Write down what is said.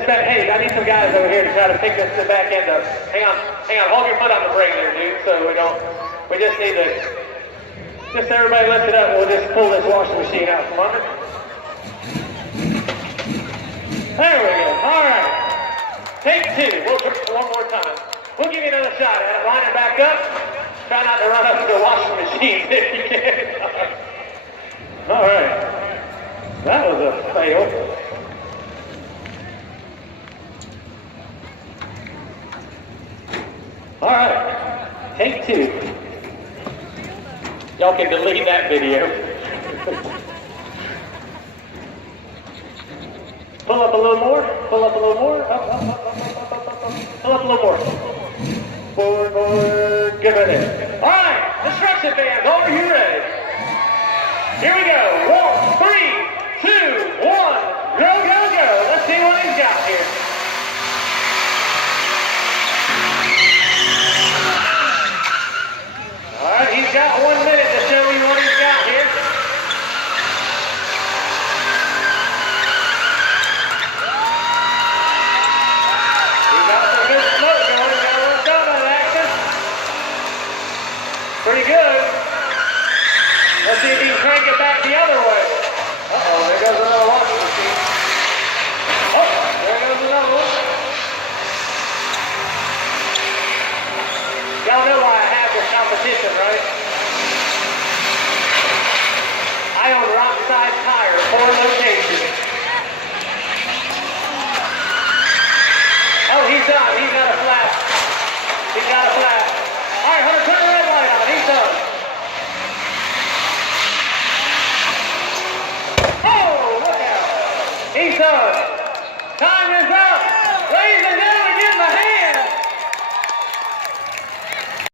this back. Hey, I need some guys over here to try to pick this back end up. Hang on, hold your foot on the brake there, dude, so we just need to, just everybody lift it up, we'll just pull this washing machine out from under. There we go, all right. Take two, we'll try it one more time. We'll give you another shot at it, line it back up. Try not to run up to the washing machine if you can. All right, that was a fail. All right, take two. Y'all can delete that video. Pull up a little more, pull up a little more, pull up a little more. Forward, give it in. All right, instruction bands, are you ready? Here we go, 1, 3, 2, 1, go, go, go. Let's see what he's got here. All right, he's got 1 minute to show you what he's got here. He's got some good smoke going. He's got a little donut action. Pretty good. Let's see if he can crank it back the other way. Uh-oh, there goes another washing machine. Oh, there goes another one. Y'all know why I have this competition, right? I own Rockside Tire, 4 locations. Oh, he's done. He's